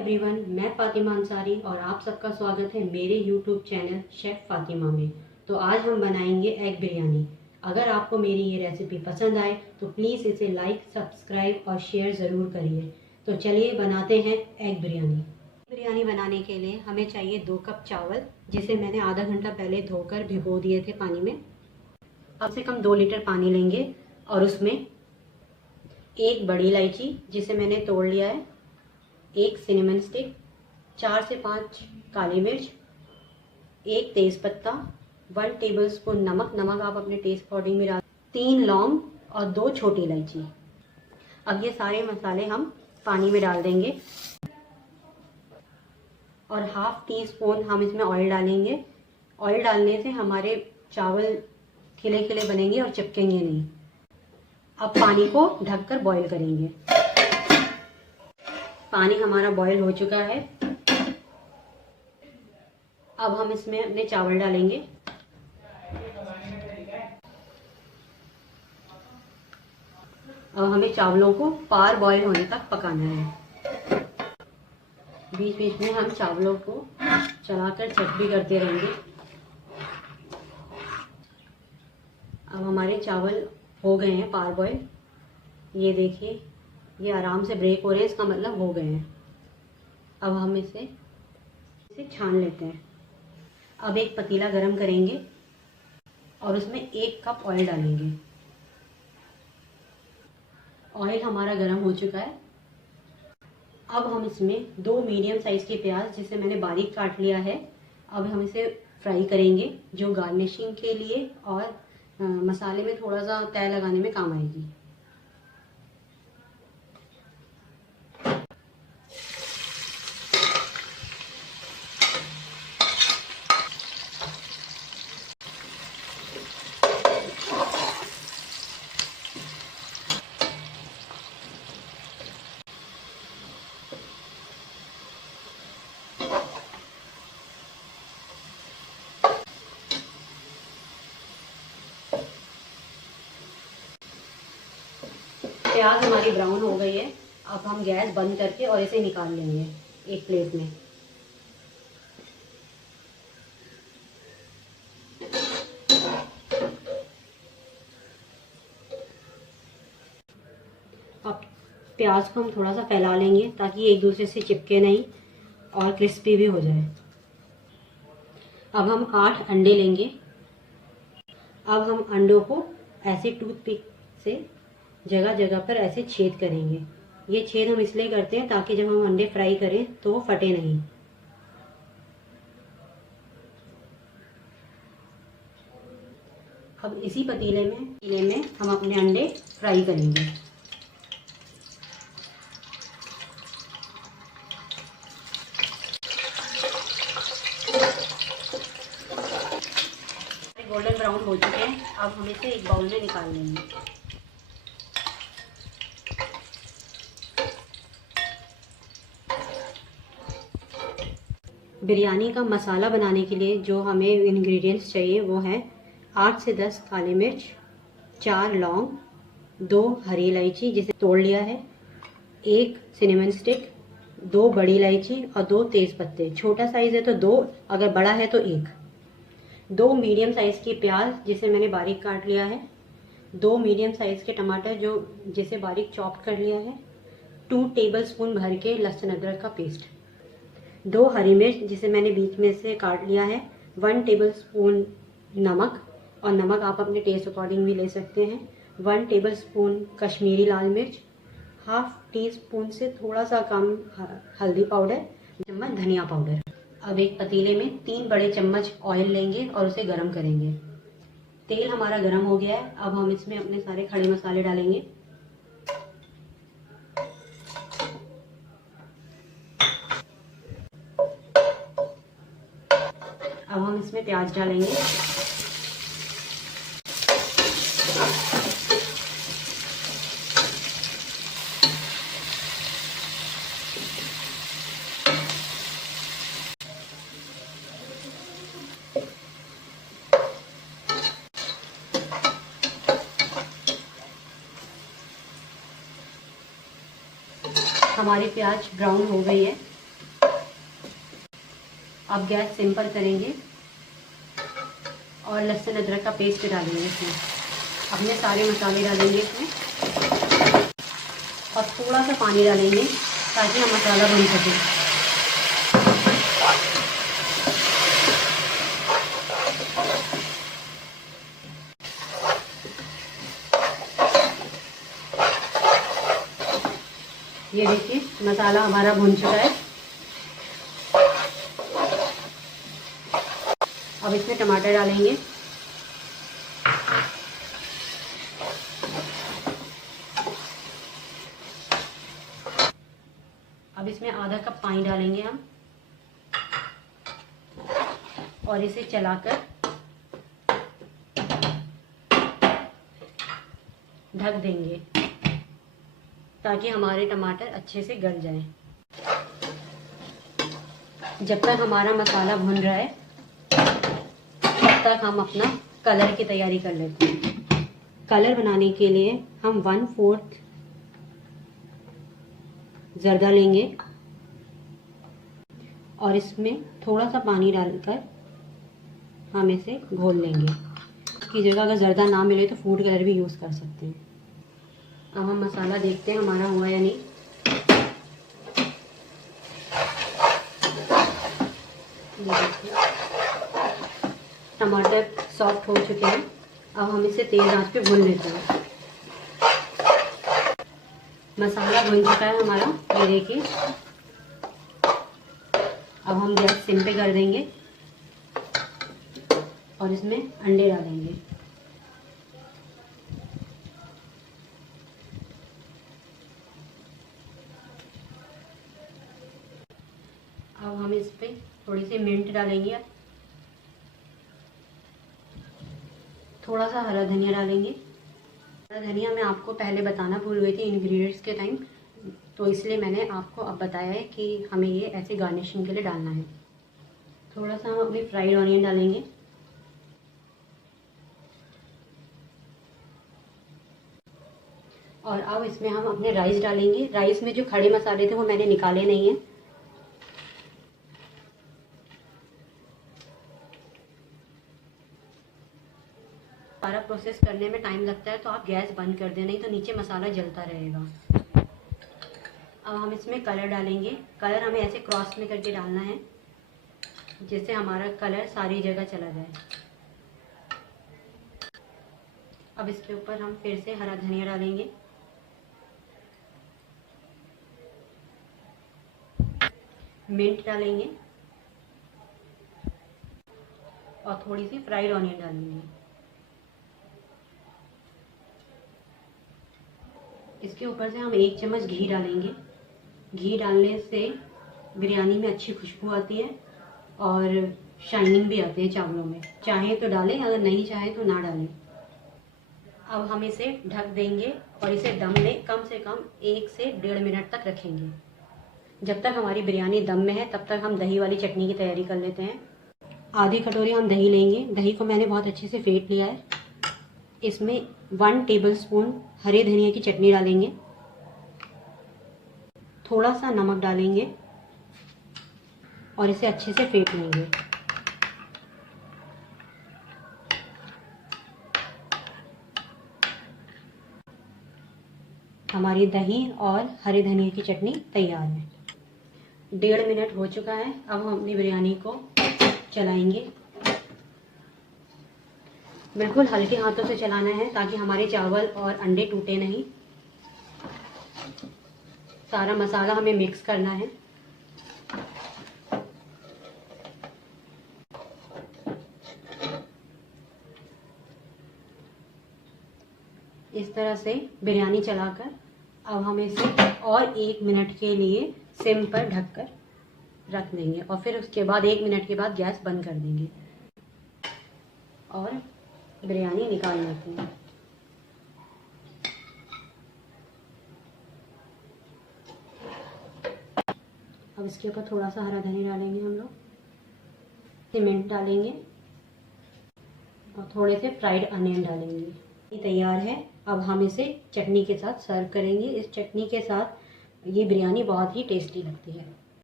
Everyone, मैं फातिमा अंसारी और आप सबका स्वागत है मेरे यूट्यूब चैनल शेफ़ फातिमा में। तो आज हम बनाएंगे एग बिरयानी। अगर आपको मेरी ये रेसिपी पसंद आए तो प्लीज़ इसे लाइक, सब्सक्राइब और शेयर ज़रूर करिए। तो चलिए बनाते हैं एग बिरयानी। बिरयानी बनाने के लिए हमें चाहिए 2 कप चावल, जिसे मैंने आधा घंटा पहले धोकर भिगो दिए थे पानी में। कम से कम 2 लीटर पानी लेंगे और उसमें एक बड़ी इलायची जिसे मैंने तोड़ लिया है, एक सिनेमन स्टिक, 4 से 5 काली मिर्च, एक तेज पत्ता, 1 टेबलस्पून नमक आप अपने टेस्ट अकॉर्डिंग में डाल, 3 लौंग और 2 छोटी इलायची। अब ये सारे मसाले हम पानी में डाल देंगे और हाफ टी स्पून हम इसमें ऑयल डालेंगे। ऑयल डालने से हमारे चावल खिले खिले बनेंगे और चिपकेंगे नहीं। अब पानी को ढककर बॉईल करेंगे। पानी हमारा बॉईल हो चुका है। अब हम इसमें अपने चावल डालेंगे। अब हमें चावलों को पार बॉईल होने तक पकाना है। बीच बीच में हम चावलों को चलाकर चेक भी करते रहेंगे। अब हमारे चावल हो गए हैं पार बॉईल। ये देखिए, ये आराम से ब्रेक हो रहे हैं, इसका मतलब हो गए हैं। अब हम इसे छान लेते हैं। अब एक पतीला गरम करेंगे और उसमें 1 कप ऑयल डालेंगे। ऑयल हमारा गरम हो चुका है। अब हम इसमें 2 मीडियम साइज के प्याज, जिसे मैंने बारीक काट लिया है, अब हम इसे फ्राई करेंगे, जो गार्निशिंग के लिए और मसाले में थोड़ा सा तय लगाने में काम आएगी। प्याज हमारी ब्राउन हो गई है। अब हम गैस बंद करके और इसे निकाल लेंगे एक प्लेट में। अब प्याज को हम थोड़ा सा फैला लेंगे ताकि एक दूसरे से चिपके नहीं और क्रिस्पी भी हो जाए। अब हम 8 अंडे लेंगे। अब हम अंडों को ऐसे टूथपिक से जगह जगह पर ऐसे छेद करेंगे। ये छेद हम इसलिए करते हैं ताकि जब हम अंडे फ्राई करें तो वो फटे नहीं। अब इसी पतीले में हम अपने अंडे फ्राई करेंगे। गोल्डन ब्राउन हो चुके हैं। अब हम इसे एक बाउल में निकाल लेंगे। बिरयानी का मसाला बनाने के लिए जो हमें इंग्रेडिएंट्स चाहिए वो है 8 से 10 काली मिर्च, 4 लौंग, 2 हरी इलायची जिसे तोड़ लिया है, 1 सिनेमन स्टिक, 2 बड़ी इलायची और 2 तेज पत्ते। छोटा साइज है तो 2, अगर बड़ा है तो 1। 2 मीडियम साइज की प्याज जिसे मैंने बारीक काट लिया है, 2 मीडियम साइज के टमाटर जिसे बारीक चॉप कर लिया है, 2 टेबलस्पून भर के लहसुन अदरक का पेस्ट, 2 हरी मिर्च जिसे मैंने बीच में से काट लिया है, 1 टेबलस्पून नमक, और नमक आप अपने टेस्ट अकॉर्डिंग भी ले सकते हैं, 1 टेबलस्पून कश्मीरी लाल मिर्च, हाफ टी स्पून से थोड़ा सा कम हल्दी पाउडर, चम्मच धनिया पाउडर। अब एक पतीले में 3 बड़े चम्मच ऑयल लेंगे और उसे गर्म करेंगे। तेल हमारा गर्म हो गया है। अब हम इसमें अपने सारे खड़े मसाले डालेंगे। अब हम इसमें प्याज डालेंगे। हमारी प्याज ब्राउन हो गई है। अब गैस सिम पर करेंगे और लहसुन अदरक का पेस्ट डालेंगे इसमें। अपने सारे मसाले डालेंगे इसमें और थोड़ा सा पानी डालेंगे ताकि हम मसाला भून सकें। ये देखिए मसाला हमारा भून चुका है। अब इसमें टमाटर डालेंगे। अब इसमें आधा कप पानी डालेंगे हम और इसे चलाकर ढक देंगे ताकि हमारे टमाटर अच्छे से गल जाएं। जब तक हमारा मसाला भुन रहा है तब तक हम अपना कलर की तैयारी कर लेते हैं। कलर बनाने के लिए हम 1/4 जर्दा लेंगे और इसमें थोड़ा सा पानी डालकर हम इसे घोल लेंगे। इसकी जगह अगर जर्दा ना मिले तो फूड कलर भी यूज़ कर सकते हैं। अब हम मसाला देखते हैं हमारा हुआ या नहीं। टमाटर सॉफ्ट हो चुके हैं। अब हम इसे तेज आंच पे भून लेते हैं। मसाला भुन चुका है हमारा, ये देखिए। अब हम गैस सिम पे कर देंगे और इसमें अंडे डालेंगे। अब हम इस पे थोड़ी सी मिंट डालेंगे। अब थोड़ा सा हरा धनिया डालेंगे। हरा धनिया मैं आपको पहले बताना भूल गई थी इंग्रेडिएंट्स के टाइम, तो इसलिए मैंने आपको अब बताया है कि हमें ये ऐसे गार्निशिंग के लिए डालना है। थोड़ा सा हम अपनी फ्राइड ऑनियन डालेंगे। और अब इसमें हम अपने राइस डालेंगे। राइस में जो खड़े मसाले थे वो मैंने निकाले नहीं हैं। सारा प्रोसेस करने में टाइम लगता है तो आप गैस बंद कर दें, नहीं तो नीचे मसाला जलता रहेगा। अब हम इसमें कलर डालेंगे। कलर हमें ऐसे क्रॉस में करके डालना है जिससे हमारा कलर सारी जगह चला जाए। अब इसके ऊपर हम फिर से हरा धनिया डालेंगे। मिंट डालेंगे और थोड़ी सी फ्राइड ऑनियन डालेंगे। इसके ऊपर से हम 1 चम्मच घी डालेंगे। घी डालने से बिरयानी में अच्छी खुशबू आती है और शाइनिंग भी आती है चावलों में। चाहे तो डालें, अगर नहीं चाहे तो ना डालें। अब हम इसे ढक देंगे और इसे दम में कम से कम 1 से 1.5 मिनट तक रखेंगे। जब तक हमारी बिरयानी दम में है तब तक हम दही वाली चटनी की तैयारी कर लेते हैं। आधी कटोरी हम दही लेंगे। दही को मैंने बहुत अच्छे से फेंट लिया है। इसमें 1 टेबलस्पून हरे धनिया की चटनी डालेंगे। थोड़ा सा नमक डालेंगे और इसे अच्छे से फेंट लेंगे। हमारी दही और हरे धनिया की चटनी तैयार है। 1.5 मिनट हो चुका है। अब हम अपनी बिरयानी को चलाएंगे। बिल्कुल हल्के हाथों से चलाना है ताकि हमारे चावल और अंडे टूटे नहीं। सारा मसाला हमें मिक्स करना है। इस तरह से बिरयानी चलाकर अब हम इसे और 1 मिनट के लिए सिम पर ढककर रख देंगे और फिर उसके बाद 1 मिनट के बाद गैस बंद कर देंगे और बिरयानी निकाल लेते हैं। अब इसके ऊपर थोड़ा सा हरा धनिया डालेंगे हम लोग। सीमेंट डालेंगे और थोड़े से फ्राइड अनियन डालेंगे। ये तैयार है। अब हम इसे चटनी के साथ सर्व करेंगे। इस चटनी के साथ ये बिरयानी बहुत ही टेस्टी लगती है।